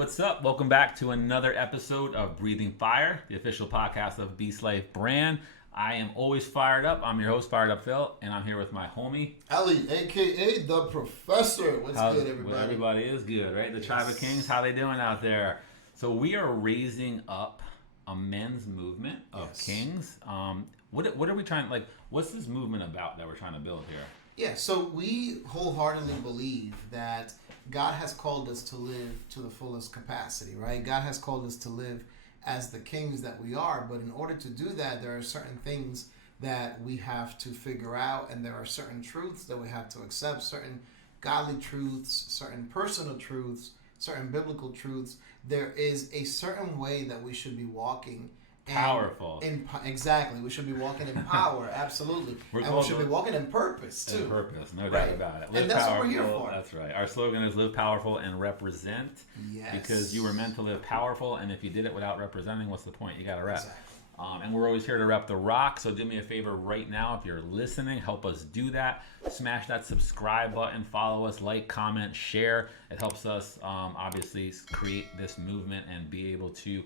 what's up? Welcome back to another episode of Breathing Fire, the official podcast of Beast Life brand. I am always fired up. I'm your host, Fired Up Phil, and I'm here with my homie, Ali, a.k.a. The Professor. What's good, everybody? Well, everybody is good, right? The Tribe of Kings, how they doing out there? So we are raising up a men's movement of kings. What are we trying, what's this movement about that we're trying to build here? Yeah, so we wholeheartedly believe that God has called us to live to the fullest capacity, right? God has called us to live as the kings that we are, but in order to do that, there are certain things that we have to figure out, and there are certain truths that we have to accept, certain godly truths, certain personal truths, certain biblical truths. There is a certain way that we should be walking. Powerful. Exactly. We should be walking in power, absolutely. And we should be walking in purpose, too. In purpose, no doubt about it. Live and that's powerful, what we're here for. That's right. Our slogan is live powerful and represent. Yes. Because you were meant to live powerful, and if you did it without representing, what's the point? You got to rep. Exactly. And we're always here to rep the rock, so do me a favor right now. If you're listening, help us do that. Smash that subscribe button, follow us, like, comment, share. It helps us obviously create this movement and be able to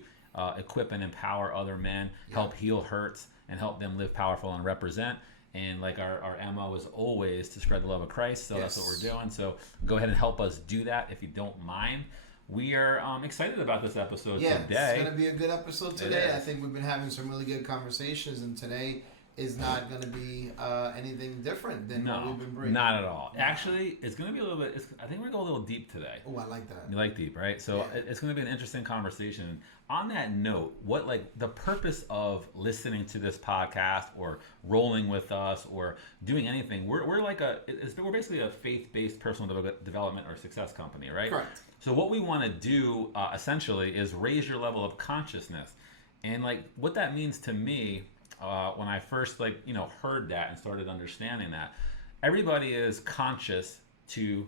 equip and empower other men, help heal hurts, and help them live powerful and represent. And like our MO is always to spread the love of Christ, so that's what we're doing. So go ahead and help us do that if you don't mind. We are excited about this episode today. It's going to be a good episode today. I think we've been having some really good conversations, and today is not going to be anything different than what we've been bringing. Not at all. Actually, it's going to be a little bit, I think we're going to go a little deep today. Oh, I like that. You like deep, right? So it's going to be an interesting conversation. On that note, what the purpose of listening to this podcast or rolling with us or doing anything, we're basically a faith-based personal development or success company, right? Correct. So what we want to do essentially is raise your level of consciousness. And what that means to me, when I first heard that and started understanding that, everybody is conscious to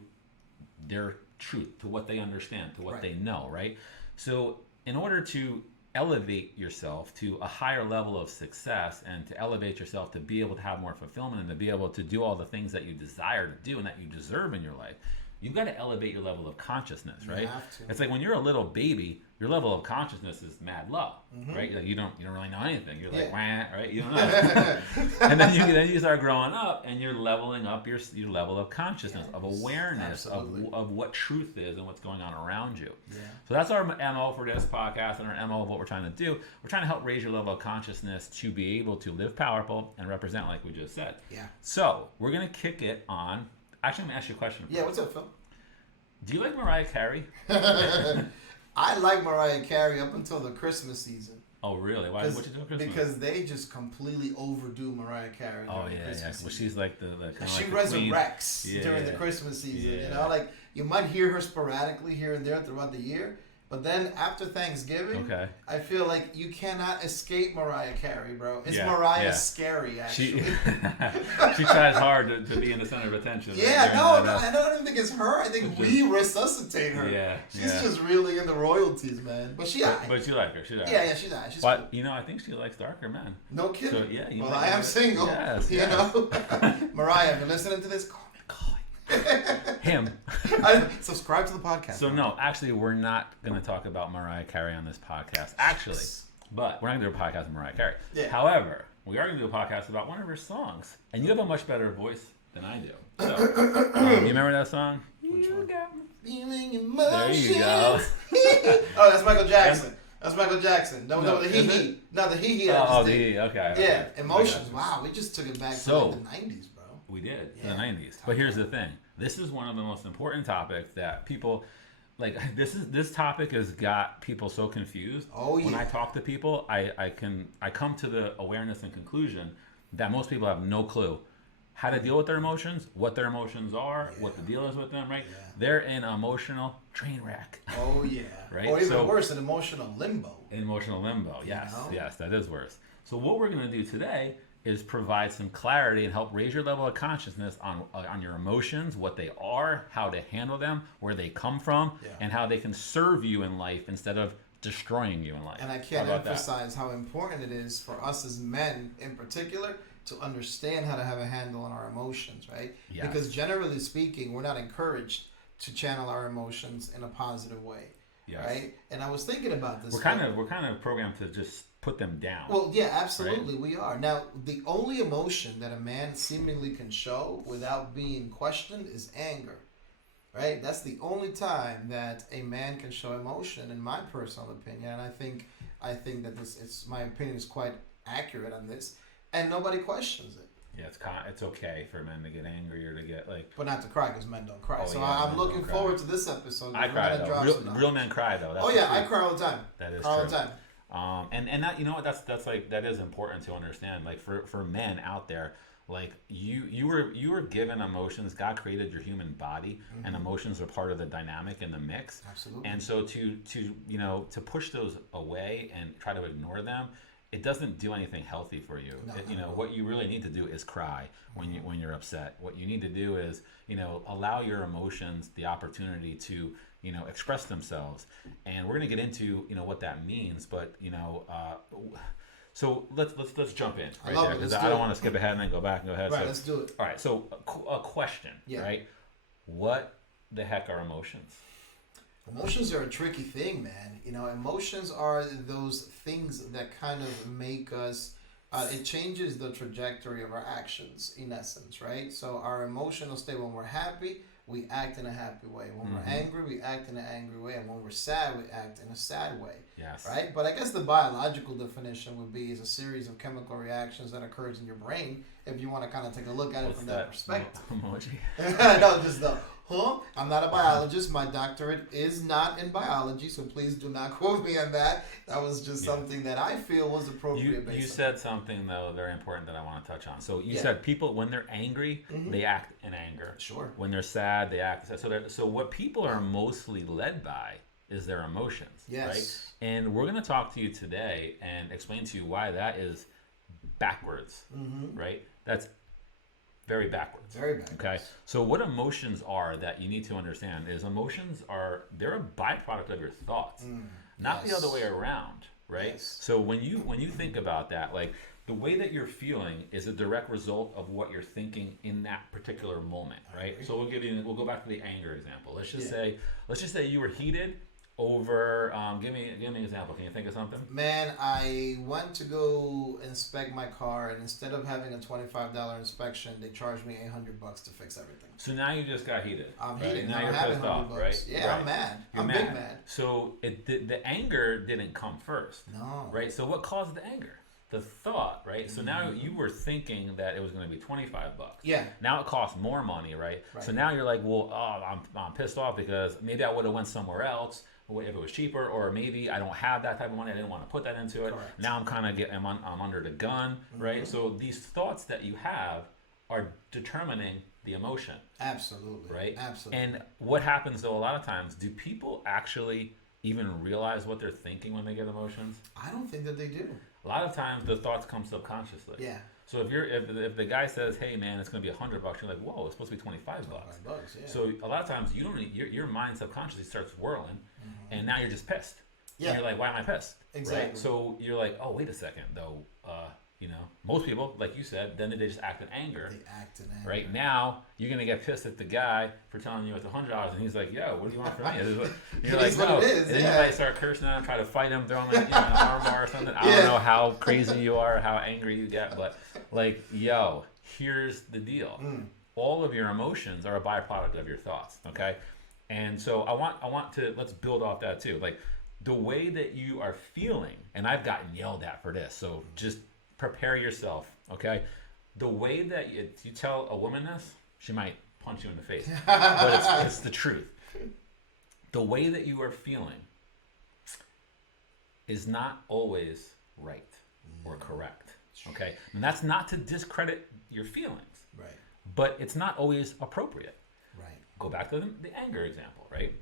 their truth, to what they understand, to what they know, right? So in order to elevate yourself to a higher level of success and to elevate yourself to be able to have more fulfillment and to be able to do all the things that you desire to do and that you deserve in your life, you've got to elevate your level of consciousness, right? You have to. It's like when you're a little baby, your level of consciousness is mad low, right? You don't really know anything. You're like, wah, right? You don't know. And then you start growing up, and you're leveling up your level of consciousness, of awareness, of what truth is and what's going on around you. Yeah. So that's our MO for this podcast and our MO of what we're trying to do. We're trying to help raise your level of consciousness to be able to live powerful and represent like we just said. Yeah. So we're going to kick it on. Actually, I'm going to ask you a question. Yeah, what's up, Phil? Do you like Mariah Carey? I like Mariah Carey up until the Christmas season. Oh, really? Why? What you do at Christmas? Because they just completely overdo Mariah Carey. Oh, yeah. Well, she's like the she resurrects during the Christmas season. Yeah. You know, you might hear her sporadically here and there throughout the year. But then after Thanksgiving, I feel like you cannot escape Mariah Carey, bro. It's Mariah scary, actually. She tries hard to be in the center of attention. Yeah, I don't even think it's her. I think we resuscitate her. Yeah, she's just really in the royalties, man. But she But you like her. She's yeah, she's alright. But cool. I think she likes darker men. No kidding. So, yeah. I am single. Yes. You know, Mariah, if you're listening to this, call me. Him. Subscribe to the podcast. So no, actually, we're not going to talk about Mariah Carey on this podcast. Actually, but we're not going to do a podcast on Mariah Carey. Yeah. However, we are going to do a podcast about one of her songs, and you have a much better voice than I do. So, you remember that song? Which one? Got me feeling emotions. There you go. Oh, that's Michael Jackson. That's Michael Jackson. No, the he. No, the he. Oh, the he. Okay. Yeah, emotions. Wow, we just took it back to the 90s, bro. We did, in the 90s. But here's the thing. This is one of the most important topics that people, this topic has got people so confused. Oh, yeah. When I talk to people, I come to the awareness and conclusion that most people have no clue how to deal with their emotions, what their emotions are, what the deal is with them, right? Yeah. They're in emotional train wreck. Oh, yeah. Right? Or even worse, an emotional limbo. Emotional limbo, yes. Yes, that is worse. So what we're going to do today is provide some clarity and help raise your level of consciousness on your emotions, what they are, how to handle them, where they come from, and how they can serve you in life instead of destroying you in life. And I can't emphasize how important it is for us as men in particular to understand how to have a handle on our emotions, right? Yes. Because generally speaking, we're not encouraged to channel our emotions in a positive way. Yes. right? And I was thinking about this. We're kind of programmed to just put them down. Well, yeah, absolutely, right? We are. Now, the only emotion that a man seemingly can show without being questioned is anger, right? That's the only time that a man can show emotion, in my personal opinion. And I think that my opinion is quite accurate on this, and nobody questions it. Yeah, it's okay for men to get angry or to get like, but not to cry because men don't cry. Oh, so yeah, I'm looking forward to this episode. I cry though. Real men cry though. That's I cry all the time. That is all true. the time. And that, you know what, that's like, that is important to understand. Like for men out there, like you were given emotions. God created your human body, and emotions are part of the dynamic in the mix. Absolutely. And so to push those away and try to ignore them, it doesn't do anything healthy for you. No. What you really need to do is cry when you're upset. What you need to do is, allow your emotions the opportunity to, express themselves. And we're going to get into, what that means, but, so let's jump in right there, because I don't want to skip ahead and then go back and go ahead. Right, so, let's do it. All right, so a question, right? What the heck are emotions? Emotions are a tricky thing, man. Emotions are those things that kind of make us, it changes the trajectory of our actions, in essence, right? So our emotional state, when we're happy, we act in a happy way. When we're angry, we act in an angry way. And when we're sad, we act in a sad way. Yes. Right? But I guess the biological definition would be is a series of chemical reactions that occurs in your brain, if you want to kind of take a look at it from that perspective. Emoji? No, just the... I'm not a biologist. My doctorate is not in biology, so please do not quote me on that. That was just something that I feel was appropriate. You said something, though, very important that I want to touch on. So you said people, when they're angry, they act in anger. Sure. When they're sad, they act. So what people are mostly led by is their emotions. Yes. Right? And we're going to talk to you today and explain to you why that is backwards. Right? That's very backwards. Very backwards. Okay. So what emotions are that you need to understand is they're a byproduct of your thoughts, not the other way around, right? Yes. So when you think about that, like the way that you're feeling is a direct result of what you're thinking in that particular moment, right? So we'll go back to the anger example. Let's just say you were heated over, give me an example. Can you think of something? Man, I went to go inspect my car, and instead of having a $25 inspection, they charged me $800 to fix everything. So now you just got heated. I'm heated. Now you're pissed off, right? Yeah, right. I'm mad. I'm big mad. So the anger didn't come first. No. Right? So what caused the anger? The thought, right? So now you were thinking that it was going to be $25. Yeah. Now it costs more money, right? So now you're like, well, I'm pissed off because maybe I would have went somewhere else if it was cheaper, or maybe I don't have that type of money. I didn't want to put that into it. Correct. Now I'm kind of I'm under the gun, right? So these thoughts that you have are determining the emotion. Absolutely. Right? Absolutely. And what happens though a lot of times, do people actually even realize what they're thinking when they get emotions? I don't think that they do. A lot of times the thoughts come subconsciously. Yeah. So if the guy says, "Hey man, it's going to be $100," you're like, "Whoa, it's supposed to be $25." Yeah. So a lot of times you don't your mind subconsciously starts whirling, and now you're just pissed. Yeah. And you're like, "Why am I pissed?" Exactly. Right? So you're like, "Oh, wait a second, though." Most people, like you said, then they just act in anger. They act in anger. Right now, you're gonna get pissed at the guy for telling you it's $100, and he's like, "Yo, what do you want from me?" You're like, "No." And then you might start cursing at him, try to fight him, throw him an arm bar or something. I don't know how crazy you are, how angry you get, but like, yo, here's the deal. All of your emotions are a byproduct of your thoughts. Okay, and so I want to let's build off that too. Like the way that you are feeling, and I've gotten yelled at for this, so just prepare yourself, okay? The way that you tell a woman this, she might punch you in the face, but it's the truth. The way that you are feeling is not always right or correct, okay? And that's not to discredit your feelings, right? But it's not always appropriate. Right. Go back to the anger example, right?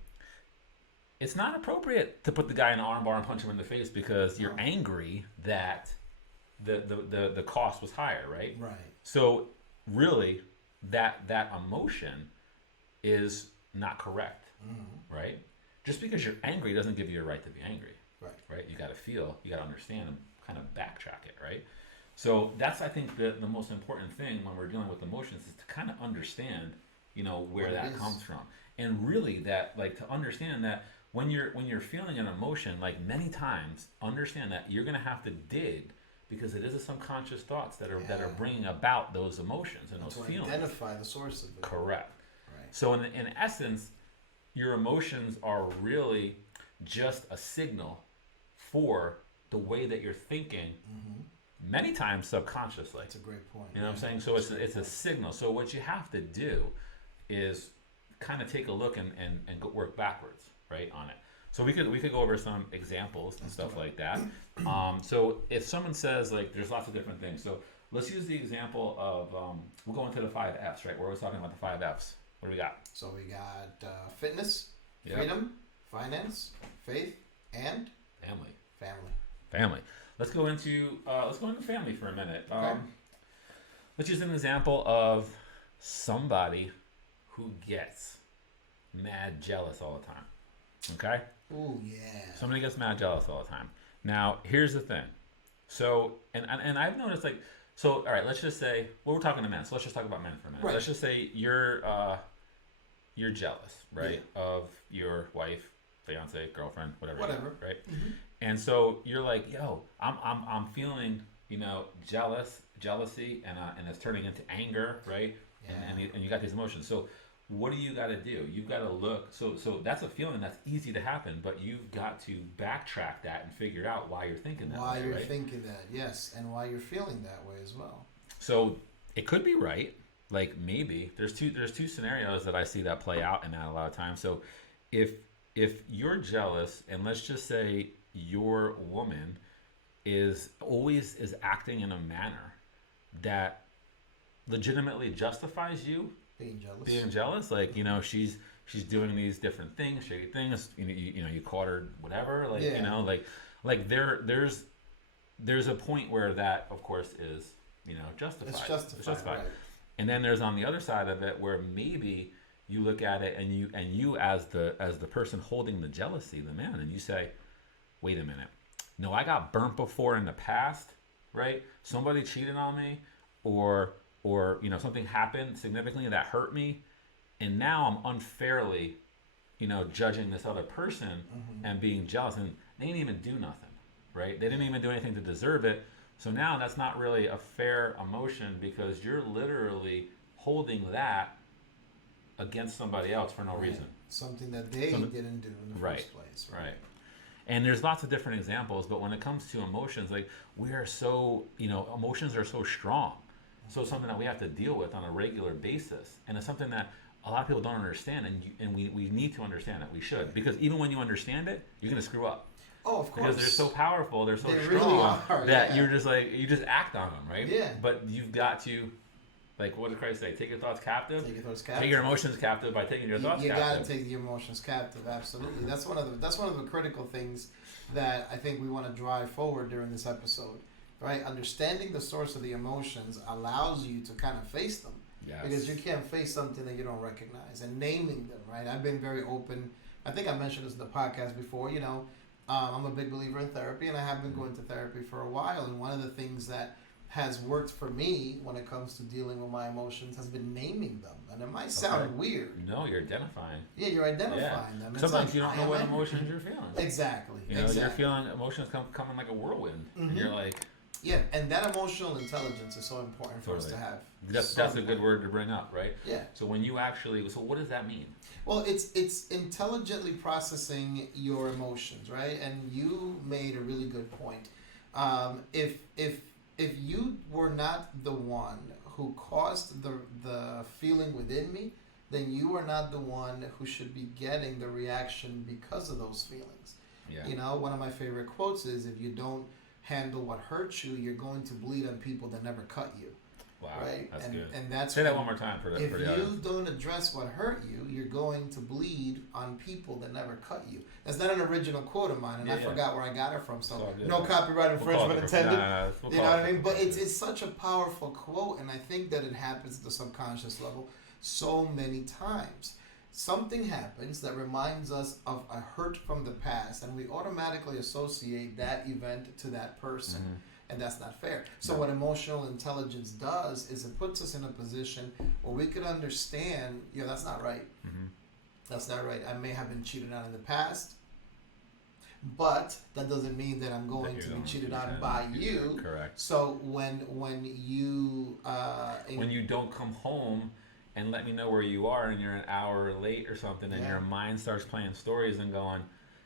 It's not appropriate to put the guy in an armbar and punch him in the face because you're angry that the cost was higher, right? Right. So really, that emotion is not correct, right? Just because you're angry doesn't give you a right to be angry, right? You got to feel, you got to understand, and kind of backtrack it, right? So that's, I think, the most important thing when we're dealing with emotions is to kind of understand, where that comes from, and really that, like, to understand that when you're feeling an emotion, like many times, understand that you're gonna have to dig because it is the subconscious thoughts that are bringing about those emotions and those to feelings. identify the source of it. Correct. Right. So in essence, your emotions are really just a signal for the way that you're thinking. Many times subconsciously. That's a great point. You know what I'm saying? So it's a signal. So what you have to do is kind of take a look and go work backwards, right, on it. So we could go over some examples and stuff like that. So if someone says, like, there's lots of different things. So let's use the example of we'll go into the 5 F's, right? We're always talking about the 5 F's. What do we got? So we got fitness, Yep. freedom, finance, faith, and Family. family. Let's go into family for a minute. Okay. Let's use an example of somebody who gets mad jealous all the time. Okay? Ooh, yeah. Somebody gets mad jealous all the time. Now, here's the thing. So, and I've noticed, like, so, all right, let's just say, well, we're talking to men, so let's just talk about men for a minute. Right. Let's just say you're jealous, right, of your wife, fiance, girlfriend, whatever. Whatever. Right? And so you're like, yo, I'm feeling, jealousy, and it's turning into anger, right? Yeah. And you got these emotions. So what do you got to do? You've got to look. So that's a feeling that's easy to happen, but you've got to backtrack that and figure out why you're thinking that way. Why you're right? thinking that, yes, and why you're feeling that way as well. So it could be right. Like, maybe there's two scenarios that I see that play out in that a lot of times. So if you're jealous, and let's just say your woman is acting in a manner that legitimately justifies you being jealous, like, she's doing these different things, shady things, you caught her, whatever, like, like there's a point where that, of course, is justified. It's justified. Right. And then there's on the other side of it where maybe you look at it and you as the person holding the jealousy, the man, and you say, wait a minute, no, I got burnt before in the past, right? Somebody cheated on me, or something happened significantly that hurt me, and now I'm unfairly judging this other person and being jealous, and they didn't even do nothing, right? They didn't even do anything to deserve it. So now that's not really a fair emotion, because you're literally holding that against somebody else for no reason. Something that they didn't do in the first place. Right. And there's lots of different examples, but when it comes to emotions, like, we are so, emotions are so strong. So it's something that we have to deal with on a regular basis. And it's something that a lot of people don't understand, and we need to understand it. We should. Because even when you understand it, you're going to screw up. Oh, of course. Because they're so powerful, they're so strong, really are, that you're just like, you just act on them, right? Yeah. But you've got to, like, what did Christ say? Take your thoughts captive. Take your emotions captive by taking your thoughts captive. You got to take your emotions captive. Absolutely. That's one of the critical things that I think we want to drive forward during this episode. Right? Understanding the source of the emotions allows you to kind of face them. Yes. Because you can't face something that you don't recognize, and naming them. Right? I've been very open. I think I mentioned this in the podcast before. I'm a big believer in therapy, and I have been going to therapy for a while. And one of the things that has worked for me when it comes to dealing with my emotions has been naming them. And it might sound weird. No, you're identifying. Yeah, you're identifying them. Sometimes you don't know what emotions you're feeling. Exactly. You're feeling emotions coming like a whirlwind. And you're like... Yeah, and that emotional intelligence is so important for us to have. That's a good word to bring up, right? Yeah. So when you so what does that mean? Well, it's intelligently processing your emotions, right? And you made a really good point. If you were not the one who caused the feeling within me, then you are not the one who should be getting the reaction because of those feelings. Yeah. One of my favorite quotes is, if you don't handle what hurts you, you're going to bleed on people that never cut you. Wow, right? That's good. And that's say that one more time for the If for you audience. don't address what hurt you, you're going to bleed on people that never cut you. That's not an original quote of mine, and I forgot where I got it from. So no copyright infringement intended. You know what I mean? But it's such a powerful quote, and I think that it happens at the subconscious level so many times. Something happens that reminds us of a hurt from the past, and we automatically associate that event to that person. And that's not fair. So what emotional intelligence does is it puts us in a position where we could understand, that's not right. That's not right. I may have been cheated on in the past. but that doesn't mean that I'm That going you're to be going cheated to on cheat by on you. Correct. So when you When you don't come home and let me know where you are and you're an hour late or something, and Yeah. your mind starts playing stories and going,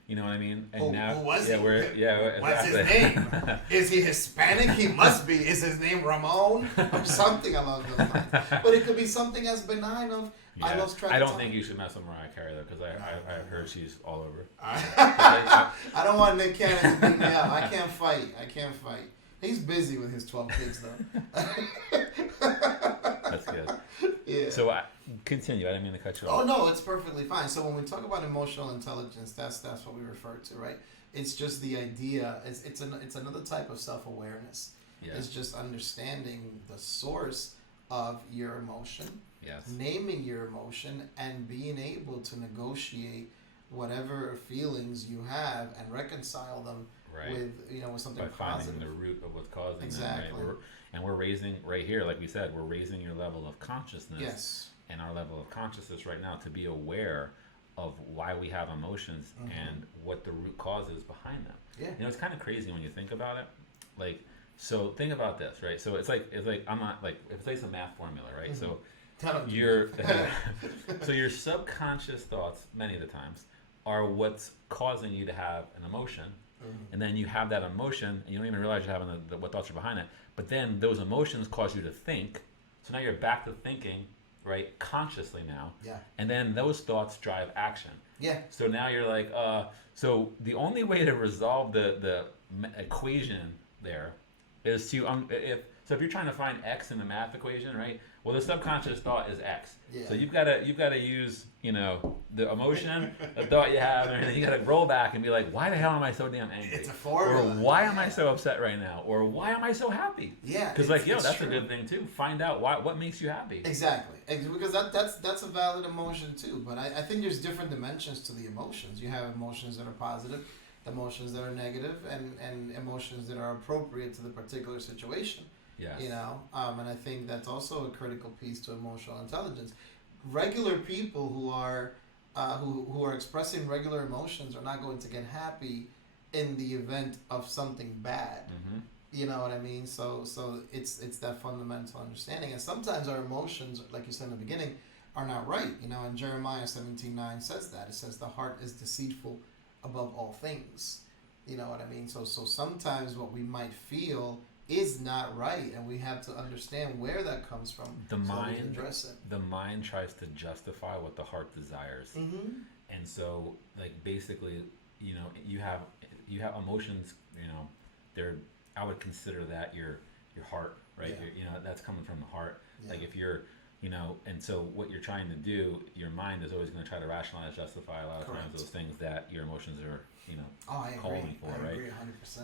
you know what I mean? And who was yeah, he? What's his exactly. name? Is he Hispanic? He must be. Is his name Ramon or something along those lines? But it could be something as benign of I Yeah. lost track. I of don't time. think you should mess with Mariah Carey though, because I've heard she's all over. I don't want Nick Cannon to beat me up. I can't fight. He's busy with his 12 kids though. That's good. Yeah. So continue. I didn't mean to cut you Oh off. no, it's perfectly fine. So when we talk about emotional intelligence, that's what we refer to, right? It's just the idea. It's another type of self awareness. Yeah. It's just understanding the source of your emotion, Yes. naming your emotion, and being able to negotiate whatever feelings you have and reconcile them Right. with something By finding positive. the root of what's causing Exactly. them. Right. We're raising right here, like we said, we're raising your level of consciousness. Yes. And our level of consciousness right now to be aware of why we have emotions and what the root cause is behind them. Yeah. It's kind of crazy when you think about it. Like, so think about this, right? So it's like I'm not like it's like a math formula, right? So your so your subconscious thoughts many of the times are what's causing you to have an emotion. And then you have that emotion, and you don't even realize you're having what thoughts are behind it. But then those emotions cause you to think. So now you're back to thinking, right, consciously now. Yeah. And then those thoughts drive action. Yeah. So now you're like, so the only way to resolve the equation there is to if you're trying to find x in the math equation, right? Well, the subconscious thought is x. Yeah. So you've got to use the emotion, the thought you have, and you got to roll back and be like, why the hell am I so damn angry? It's a formula. Or why am I so upset right now? Or why am I so happy? Yeah. Because that's true. a good thing too. Find out what makes you happy. Exactly. Because that's a valid emotion too. But I think there's different dimensions to the emotions. You have emotions that are positive, emotions that are negative, and emotions that are appropriate to the particular situation. Yes. And I think that's also a critical piece to emotional intelligence. Regular people who are expressing regular emotions are not going to get happy in the event of something bad. Mm-hmm. You know what I mean? So it's that fundamental understanding. And sometimes our emotions, like you said in the beginning, are not right. And Jeremiah 17:9 says that. It says the heart is deceitful above all things. You know what I mean? So sometimes what we might feel is not right, and we have to understand where that comes from. The so mind, we can address it. The mind tries to justify what the heart desires, and so like basically, you have emotions. I would consider that your heart, right? Yeah. That's coming from the heart. Yeah. Like if you're, and so what you're trying to do, your mind is always going to try to rationalize, justify a lot of Correct. times those things that your emotions are, I agree. calling for, I right? agree 100%.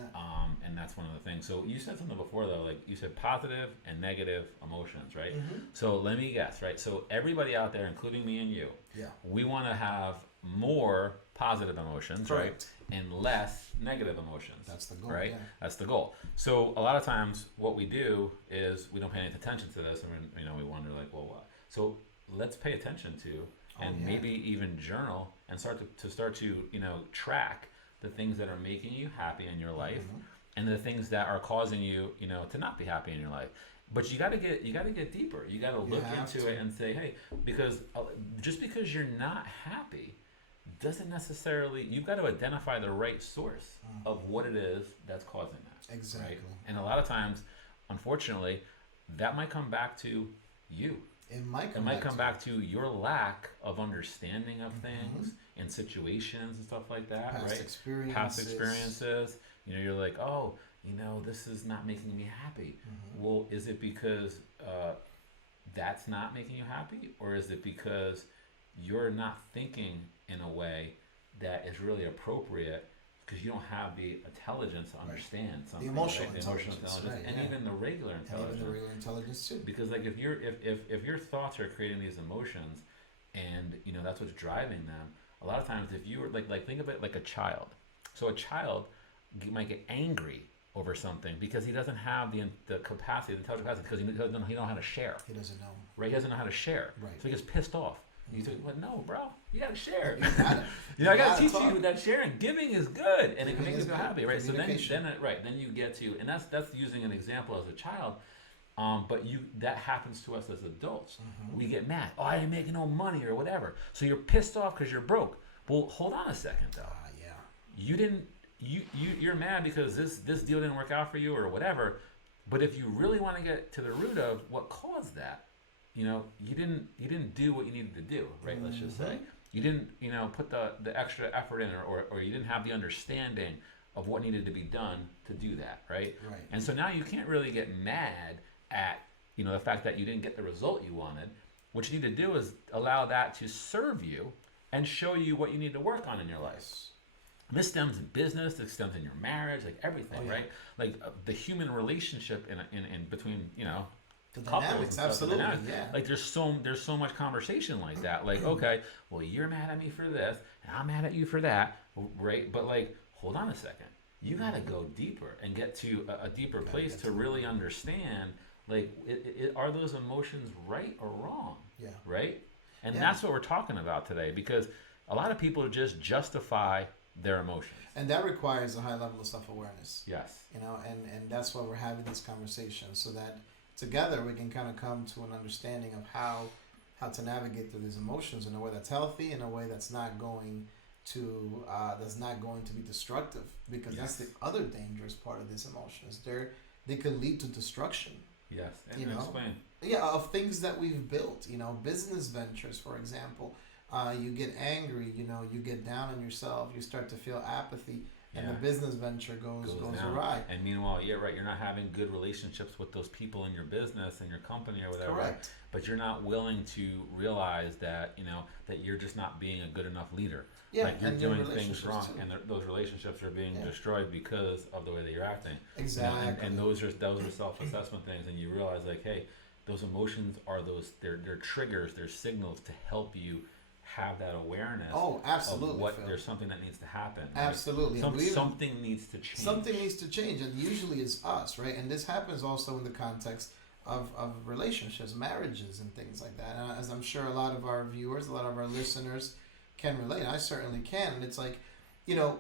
And that's one of the things. So you said something before though, like you said positive and negative emotions, right? So let me guess, right? So everybody out there, including me and you, Yeah. we want to have more positive emotions, Correct. right? And less negative emotions. That's the goal, right? yeah. That's the goal. So a lot of times what we do is we don't pay any attention to this, and we wonder like, well, what? So let's pay attention to, and maybe even journal and start to track the things that are making you happy in your life, and the things that are causing you, to not be happy in your life. But you got to get deeper. You got to look into it and say, hey, because just because you're not happy doesn't necessarily, you've got to identify the right source of what it is that's causing that. Exactly. Right? And a lot of times, unfortunately, that might come back to you. It might come back to your lack of understanding of things and situations and stuff like that, Past right? experiences. Past experiences. You're like, oh, this is not making me happy. Well, is it because that's not making you happy, or is it because you're not thinking in a way that is really appropriate because you don't have the intelligence to understand something, the emotional right? intelligence, right, and even the regular intelligence. And even the regular intelligence too. Because like if your thoughts are creating these emotions, and that's what's driving them. A lot of times, if you were like think of it like a child. So a child might get angry over something because he doesn't have the capacity, the intelligent capacity, because he doesn't know how to share. He doesn't know. Right? He doesn't know how to share. Right. So he gets pissed off. You say, well, no, bro, you gotta share. You got it. I gotta teach talk. you that sharing, giving is good, and it can Giving make you is feel good. happy, right? So Communication. then you get to, and that's using an example as a child. But that happens to us as adults. We get mad. Oh, I didn't make no money or whatever. So you're pissed off because you're broke. Well, hold on a second though. Yeah. You didn't. You're mad because this deal didn't work out for you or whatever. But if you really want to get to the root of what caused that, you didn't do what you needed to do, right? Let's just say you didn't put the extra effort in, or you didn't have the understanding of what needed to be done to do that, right? Right. And so now you can't really get mad at the fact that you didn't get the result you wanted. What you need to do is allow that to serve you and show you what you need to work on in your life. This stems in business, this stems in your marriage, like everything, right? Like the human relationship in between The couples and dynamics, stuff, absolutely, dynamics. yeah. Like there's so much conversation like that. Like, okay, well, you're mad at me for this and I'm mad at you for that, right? But like, hold on a second, you got to go deeper and get to a deeper place to really understand, like, are those emotions right or wrong? Yeah. Right? And that's what we're talking about today, because a lot of people just justify their emotions. And that requires a high level of self-awareness. Yes. And that's why we're having this conversation, so that together we can kind of come to an understanding of how to navigate through these emotions in a way that's healthy, in a way that's not going to be destructive, because that's the other dangerous part of these emotions. They could lead to destruction. Yes. And explain. Yeah, of things that we've built. Business ventures, for example. You get angry. You get down on yourself. You start to feel apathy, and the business venture goes awry. And meanwhile, right, you're not having good relationships with those people in your business and your company or whatever. Correct. But you're not willing to realize that that you're just not being a good enough leader. Yeah, like you're and doing things wrong, too. and those relationships are being destroyed because of the way that you're acting. Exactly. And those are self-assessment things, and you realize, like, hey, those emotions are they're triggers, they're signals to help you have that awareness. Oh, absolutely. Of what Phil. there's something that needs to happen. Right? Absolutely. Something needs to change. Something needs to change, and usually it's us, right? And this happens also in the context of relationships, marriages, and things like that. And as I'm sure a lot of our viewers, a lot of our listeners can relate. I certainly can. And it's like,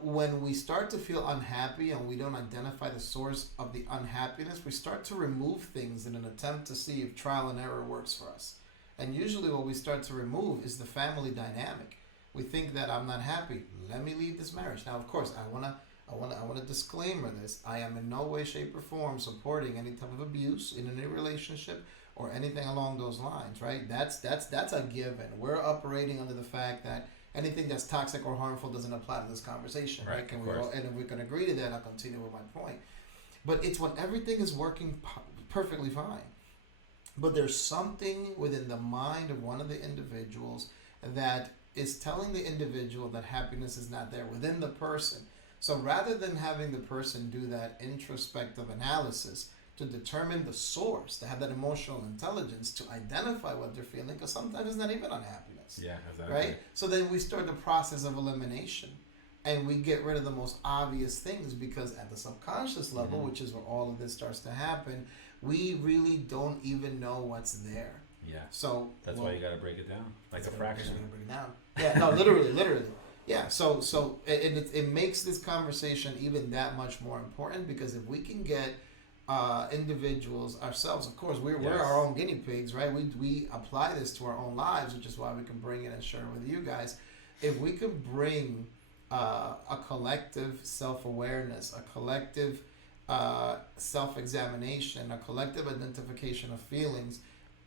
when we start to feel unhappy and we don't identify the source of the unhappiness, we start to remove things in an attempt to see if trial and error works for us. And usually what we start to remove is the family dynamic. We think that I'm not happy, let me leave this marriage. Now, of course, I want to disclaimer this. I am in no way, shape, or form supporting any type of abuse in any relationship or anything along those lines, right? That's a given. We're operating under the fact that anything that's toxic or harmful doesn't apply to this conversation, right? And if we can agree to that, I'll continue with my point. But it's when everything is working perfectly fine. But there's something within the mind of one of the individuals that is telling the individual that happiness is not there within the person. So rather than having the person do that introspective analysis to determine the source, to have that emotional intelligence to identify what they're feeling, because sometimes it's not even unhappiness. Yeah, exactly. Right? So then we start the process of elimination. And we get rid of the most obvious things, because at the subconscious level, which is where all of this starts to happen, we really don't even know what's there. Yeah. So that's why you got to break it down, like a fraction. Break it down. Yeah. No, literally. Yeah. So it makes this conversation even that much more important, because if we can get individuals ourselves, of course, we're our own guinea pigs, right? We apply this to our own lives, which is why we can bring it and share it with you guys. If we could bring a collective self-awareness, a collective self-examination, a collective identification of feelings,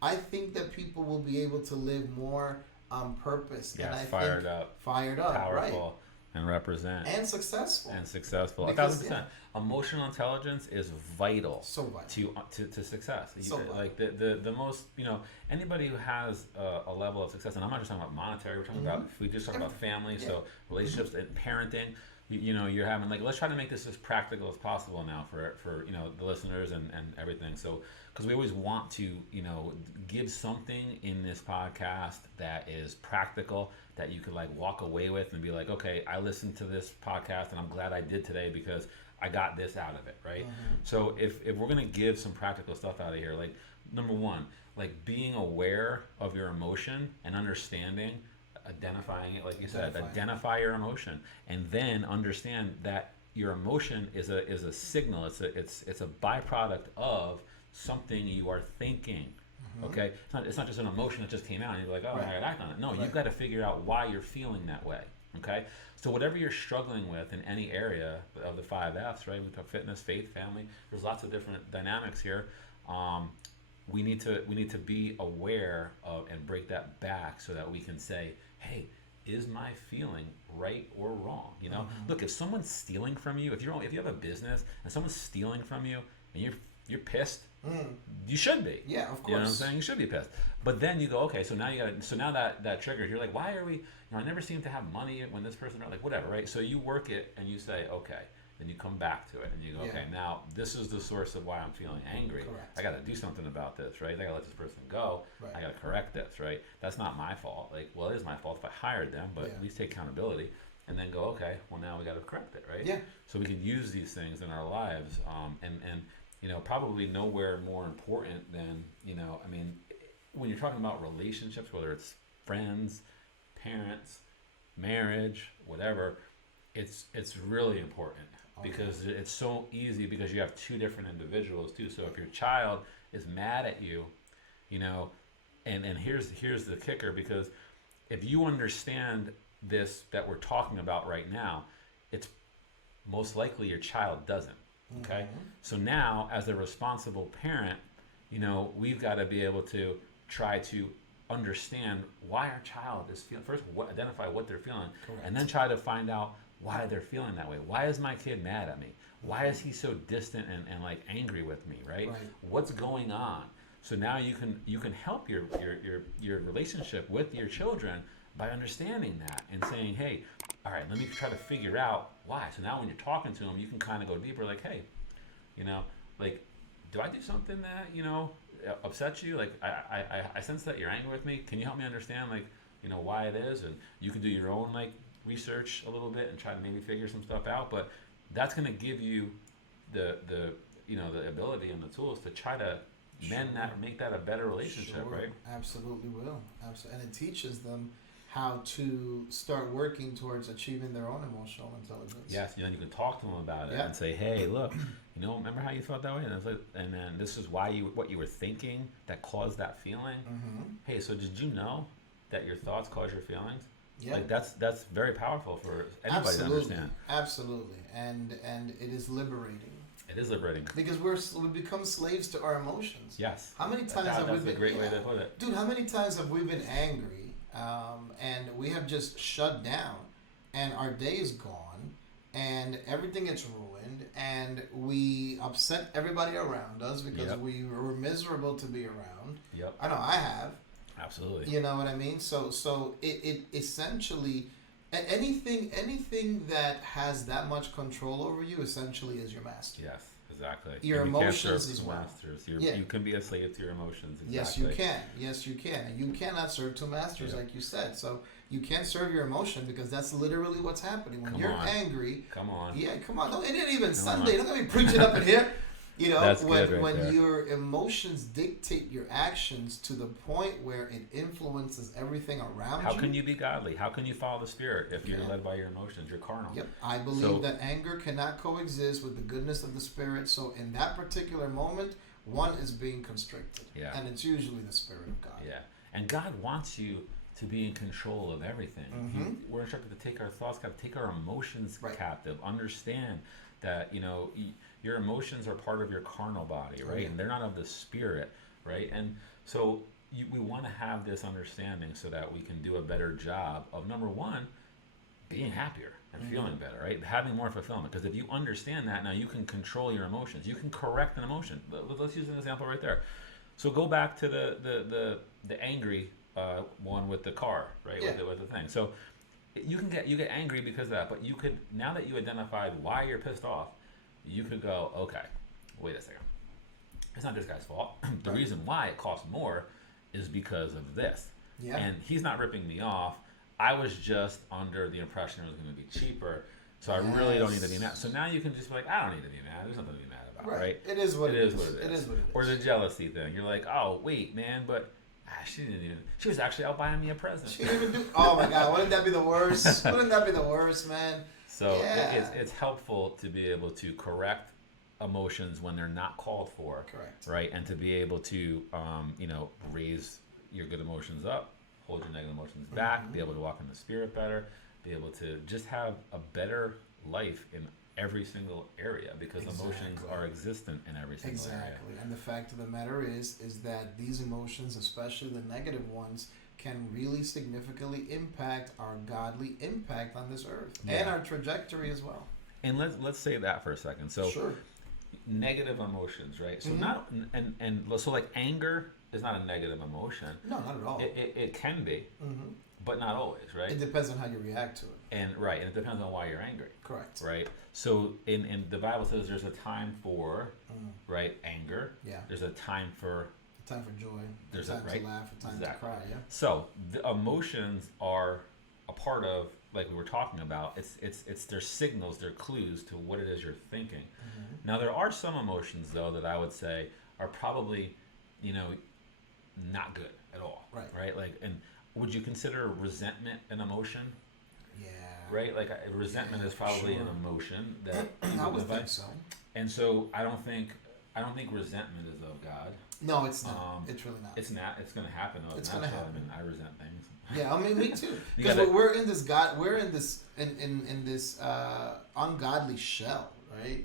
I think that people will be able to live more on purpose. Yeah, and fired up, powerful, right? And represent. And successful. 1,000%. Emotional intelligence is vital. So vital. To success. Vital. Like the most, anybody who has a level of success, and I'm not just talking about monetary, we're talking about, if we just talk about family, so relationships and parenting, you know, you're having like, let's try to make this as practical as possible now for you know, the listeners and everything. So because we always want to, you know, give something in this podcast that is practical, that you could like walk away with and be like, okay, I listened to this podcast and I'm glad I did today because I got this out of it, right? So if we're gonna give some practical stuff out of here, like number one, like being aware of your emotion and understanding, identifying it, like you said, identify your emotion, and then understand that your emotion is a signal. It's a byproduct of something you are thinking. Okay, it's not just an emotion that just came out and you're like, oh, I gotta act on it. No, you've got to figure out why you're feeling that way. Okay, so whatever you're struggling with in any area of the 5Fs, right? We talk fitness, faith, family. There's lots of different dynamics here. We need to be aware of and break that back so that we can say, hey, is my feeling right or wrong? You know, look, if someone's stealing from you, if you have a business and someone's stealing from you and you're pissed, you should be. Yeah, of course. You know what I'm saying? You should be pissed. But then you go, okay, so now that triggers, you're like, why are we, you know, I never seem to have money when this person, like whatever, right? So you work it and you say, okay, then you come back to it and you go, okay, now this is the source of why I'm feeling angry. Correct. I got to do something about this, right? I got to let this person go. Right. I got to correct this, right? That's not my fault. Like, well, it is my fault if I hired them, but at least take accountability and then go, okay, well now we got to correct it, right? Yeah. So we can use these things in our lives, and you know, probably nowhere more important than, you know, I mean, when you're talking about relationships, whether it's friends, parents, marriage, whatever, it's really important. Because it's so easy because you have two different individuals too. So if your child is mad at you, you know, and here's the kicker, because if you understand this that we're talking about right now, it's most likely your child doesn't. Okay? So now as a responsible parent, you know, we've got to be able to try to understand why our child is feeling, first identify what they're feeling, and then try to find out why they're feeling that way. Why is my kid mad at me? Why is he so distant and like angry with me, right? What's going on? So now you can help your relationship with your children by understanding that and saying, hey, all right, let me try to figure out why. So now when you're talking to them, you can kind of go deeper, like, hey, you know, like, do I do something that, you know, upsets you? Like, I sense that you're angry with me. Can you help me understand, like, you know, why it is? And you can do your own, like, research a little bit and try to maybe figure some stuff out, but that's going to give you the you know, the ability and the tools to try to mend that, make that a better relationship, right? Absolutely will. Absolutely. And it teaches them how to start working towards achieving their own emotional intelligence. Yes, and then you can talk to them about it and say, hey, look, you know, remember how you felt that way? And, and then this is why what you were thinking that caused that feeling. Hey, so did you know that your thoughts cause your feelings? Yeah. Like that's very powerful for anybody to understand. Absolutely. And it is liberating. It is liberating. Because we become slaves to our emotions. Yes. How many times have we been... That's a great way to put it. Dude, how many times have we been angry and we have just shut down and our day is gone and everything gets ruined and we upset everybody around us because we were miserable to be around. Yep. I know I have. Absolutely. You know what I mean? So it essentially, anything that has that much control over you essentially is your master. Yes, exactly. Your emotions as well. Masters. You can be a slave to your emotions. Exactly. Yes, you can. Yes, you can. And you cannot serve two masters, like you said. So you can't serve your emotion because that's literally what's happening. When you're angry. Come on. Yeah, come on. No, it ain't even Sunday. Don't let me preach it up in here. You know, when your emotions dictate your actions to the point where it influences everything around you. How can you be godly? How can you follow the Spirit if you're led by your emotions? You're carnal. Yep. I believe that anger cannot coexist with the goodness of the Spirit. So in that particular moment, one is being constricted. Yeah. And it's usually the Spirit of God. Yeah. And God wants you to be in control of everything. We're instructed to take our thoughts captive, take our emotions captive, understand that, you know, your emotions are part of your carnal body, right? And they're not of the Spirit, right? And so we want to have this understanding so that we can do a better job of, number one, being happier and feeling better, right? Having more fulfillment. Because if you understand that, now you can control your emotions. You can correct an emotion. Let's use an example right there. So go back to the angry one with the car, right? With the thing. So you get angry because of that, but you could, now that you identified why you're pissed off, you could go, okay, wait a second. It's not this guy's fault. The Right. reason why it costs more is because of this. Yeah. And he's not ripping me off. I was just under the impression it was going to be cheaper, so I really don't need to be mad. So now you can just be like, I don't need to be mad. There's nothing to be mad about, right? It is what it is. What it is. It is what it is. Or the jealousy thing. You're like, oh wait, man, but she didn't even. She was actually out buying me a present. She didn't even do. Oh my God! Wouldn't that be the worst? Wouldn't that be the worst, man? So Yeah. it's helpful to be able to correct emotions when they're not called for. Correct. Right, and to be able to raise your good emotions up, hold your negative emotions back, be able to walk in the spirit better, be able to just have a better life in every single area, because emotions are existent in every single area. Exactly. And the fact of the matter is that these emotions, especially the negative ones, can really significantly impact our godly impact on this earth and our trajectory as well. And let's say that for a second. So Sure. negative emotions, right? So not and so like anger is not a negative emotion. No, not at all. It can be, but not always, right? It depends on how you react to it. And it depends on why you're angry. Correct. Right. So in the Bible says there's a time for right anger. Yeah. There's a time for A time for joy. There's a a- time right? to laugh. A time Exactly. to cry. Yeah. So the emotions are a part of, like we were talking about. It's their signals, their clues to what it is you're thinking. Now there are some emotions though that I would say are probably, not good at all. Right. Right. Like, and would you consider resentment an emotion? Yeah. Right. Like resentment is probably an emotion that I people would live by. think so. And so I don't think resentment is of God. No, it's not. It's really not. It's not. It's going to happen. Though. It's natural. gonna happen. I mean, I resent things. Yeah, I mean, me too. You Because gotta- we're in this in this ungodly shell, right?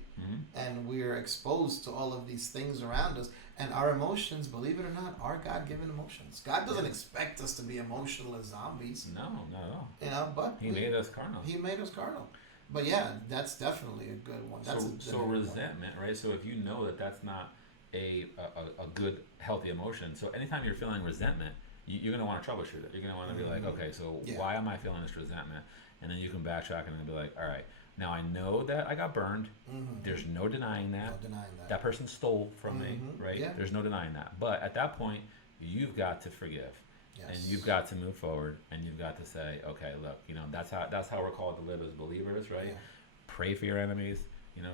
And we're exposed to all of these things around us, and our emotions, believe it or not, are God-given emotions. God doesn't expect us to be emotional as zombies, No, not at all. but He made us carnal. He made us carnal. But yeah, that's definitely a good one. That's So resentment, right? So if you know that that's not a good, healthy emotion, so anytime you're feeling resentment, you're going to want to troubleshoot it. You're going to want to be like, okay, so why am I feeling this resentment? And then you can backtrack and then be like, all right, now I know that I got burned. There's no denying that. No denying that. That person stole from me, right? Yeah. There's no denying that. But at that point, you've got to forgive. Yes. And you've got to move forward, and you've got to say, okay, look, that's how we're called to live as believers, right? Yeah. Pray for your enemies,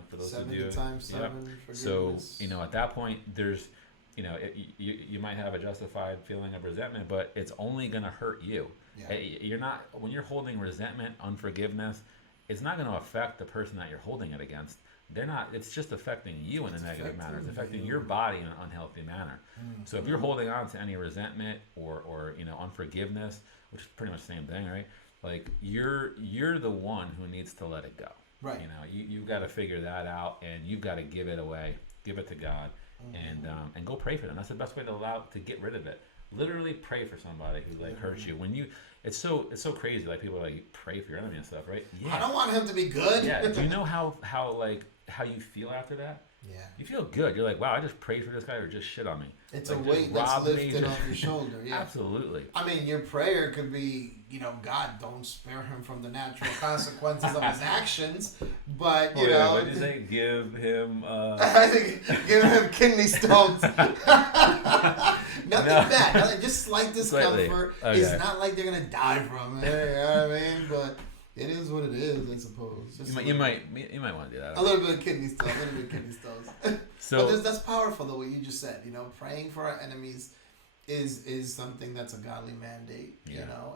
for those of 70 you. times 7 forgiveness. So at that point, there's, you might have a justified feeling of resentment, but it's only going to hurt you. Yeah. You're not, when you're holding resentment, unforgiveness, it's not going to affect the person that you're holding it against. They're not. It's just affecting you in a negative manner. It's affecting your body in an unhealthy manner. So if you're holding on to any resentment or unforgiveness, which is pretty much the same thing, right? Like you're the one who needs to let it go. Right. You've got to figure that out, and you've got to give it away, give it to God, and go pray for them. That's the best way to get rid of it. Literally pray for somebody who hurts you. When it's so crazy. Like people pray for your enemy and stuff, right? Yeah. I don't want him to be good. Yeah. Do you know how you feel after that? Yeah. You feel good. You're like, wow, I just prayed for this guy or just shit on me. It's like, a weight that's lifted off your shoulder. Yeah. Absolutely. I mean, your prayer could be, God, don't spare him from the natural consequences of his actions. But, what did you say? Give him... I think give him kidney stones. Nothing bad. Nothing, just slight discomfort. Okay. It's not like they're going to die from it. You know what I mean? But it is what it is, I suppose. Just you might want to do that. a little bit of kidney stones. So But that's powerful, though, what you just said. Praying for our enemies is something that's a godly mandate.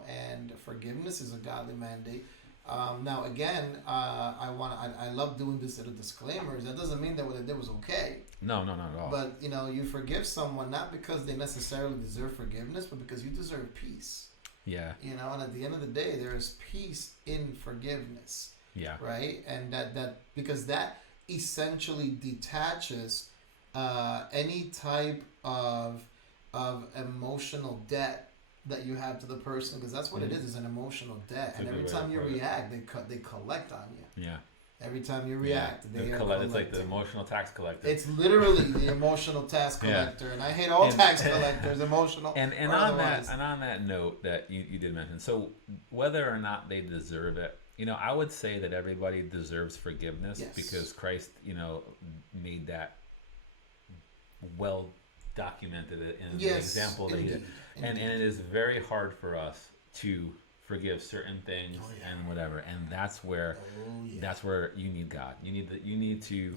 And forgiveness is a godly mandate. Now, again, I love doing this at a disclaimers. That doesn't mean that what they did was okay. No, not at all. But you forgive someone not because they necessarily deserve forgiveness, but because you deserve peace. Yeah. And at the end of the day, there is peace in forgiveness. Yeah. Right, and that because that essentially detaches any type of emotional debt that you have to the person, because that's what it is an emotional debt. And every time you react, they collect on you. Yeah. Every time you react, they are collecting. It's like the emotional tax collector. It's literally the emotional tax collector, and I hate all tax collectors, emotional. And on that note that you did mention, so whether or not they deserve it, I would say that everybody deserves forgiveness because Christ, made that well documented in the example that he did, and it is very hard for us to forgive certain things and whatever, and that's where you need God. You need to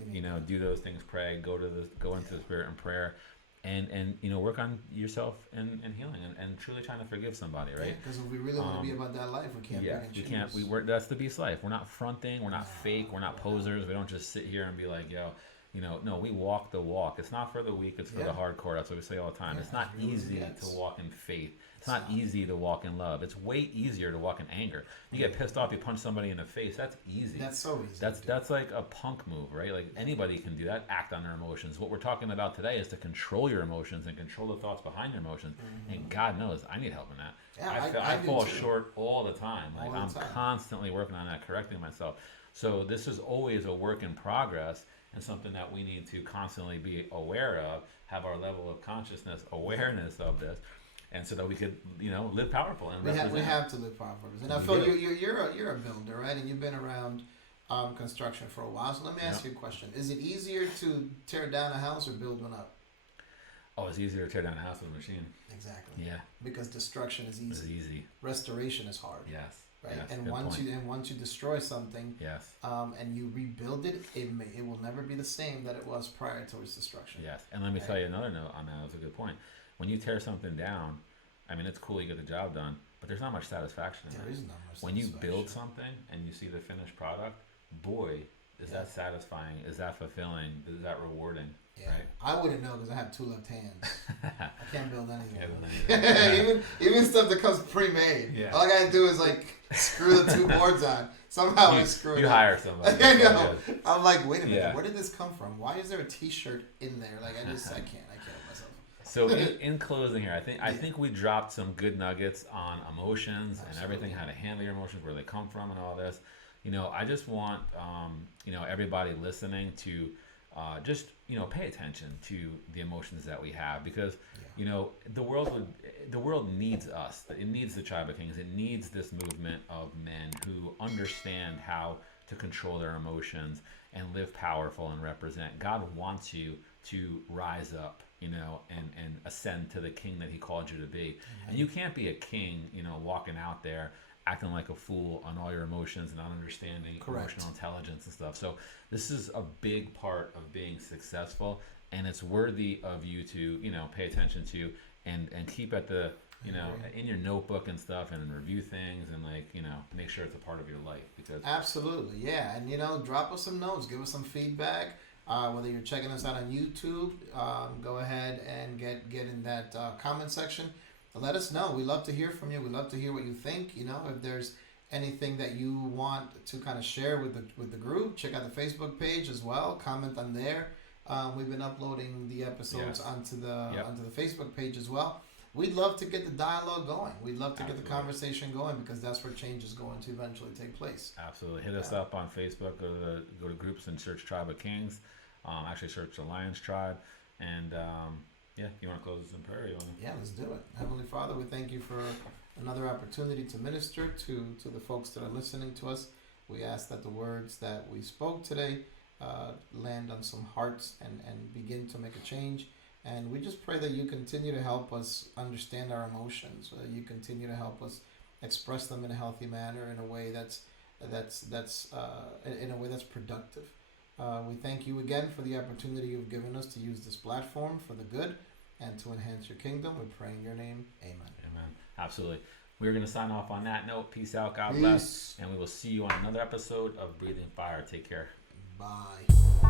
do those things. Pray, go into the Spirit in prayer, and work on yourself and healing and truly trying to forgive somebody, right? Because if we really want to be about that life, we can't. Yeah, we can't. That's the beast life. We're not fronting. We're not fake. We're not posers. We don't just sit here and be like, yo. No, we walk the walk. It's not for the weak, it's for the hardcore. That's what we say all the time. It's not easy to walk in faith. It's not easy to walk in love. It's way easier to walk in anger. You get pissed off, you punch somebody in the face. That's easy. That's so easy. That's like a punk move, right? Like anybody can do that, act on their emotions. What we're talking about today is to control your emotions and control the thoughts behind your emotions. And God knows I need help in that. Yeah, I fall short all the time. Like I'm constantly working on that, correcting myself. So this is always a work in progress. And something that we need to constantly be aware of, have our level of consciousness, awareness of this, and so that we could, live powerful and represent. We have to live powerful. And I feel you're a builder, right? And you've been around construction for a while. So let me ask you a question: is it easier to tear down a house or build one up? Oh, it's easier to tear down a house with a machine. Exactly. Yeah. Because destruction is easy. It's easy. Restoration is hard. Yes. Right, yes, and once you destroy something, and you rebuild it, it will never be the same that it was prior to its destruction. Yes, and let me tell you another note on that. That's a good point. When you tear something down, I mean, it's cool you get the job done, but there's not much satisfaction in that. There is not much. When you build something and you see the finished product, boy, is that satisfying? Is that fulfilling? Is that rewarding? Yeah, right? I wouldn't know because I have two left hands. I can't build anything. even stuff that comes pre-made. Yeah. All I gotta do is like screw the two boards on. Somehow I screw it. You hire somebody. I know. I'm like, wait a minute. Where did this come from? Why is there a T-shirt in there? Like I can't myself. So in closing here, I think we dropped some good nuggets on emotions and everything, how to handle your emotions, where they come from, and all this. I just want everybody listening to just pay attention to the emotions that we have, because the world needs us. It needs the Tribe of Kings. It needs this movement of men who understand how to control their emotions and live powerful and represent. God wants you to rise up, and ascend to the king that he called you to be. And you can't be a king, walking out there acting like a fool on all your emotions and not understanding emotional intelligence and stuff. So this is a big part of being successful, and it's worthy of you to, pay attention to and keep at the, in your notebook and stuff, and review things and make sure it's a part of your life. Because absolutely, yeah. And drop us some notes, give us some feedback. Whether you're checking us out on YouTube, go ahead and get in that comment section. Let us know. We love to hear from you. We love to hear what you think. If there's anything that you want to kind of share with the group, check out the Facebook page as well. Comment on there. We've been uploading the episodes onto the Facebook page as well. We'd love to get the dialogue going. We'd love to get the conversation going, because that's where change is going to eventually take place. Absolutely. Hit us up on Facebook. Go to groups and search Tribe of Kings. Actually search the Lions Tribe. And you want to close this in prayer? Yeah, let's do it. Heavenly Father, we thank you for another opportunity to minister to the folks that are listening to us. We ask that the words that we spoke today land on some hearts and begin to make a change. And we just pray that you continue to help us understand our emotions. You continue to help us express them in a healthy manner, in a way that's productive. We thank you again for the opportunity you've given us to use this platform for the good and to enhance your kingdom. We pray in your name. Amen. Amen. Absolutely. We're going to sign off on that note. Peace out. God bless. And we will see you on another episode of Breathing Fire. Take care. Bye.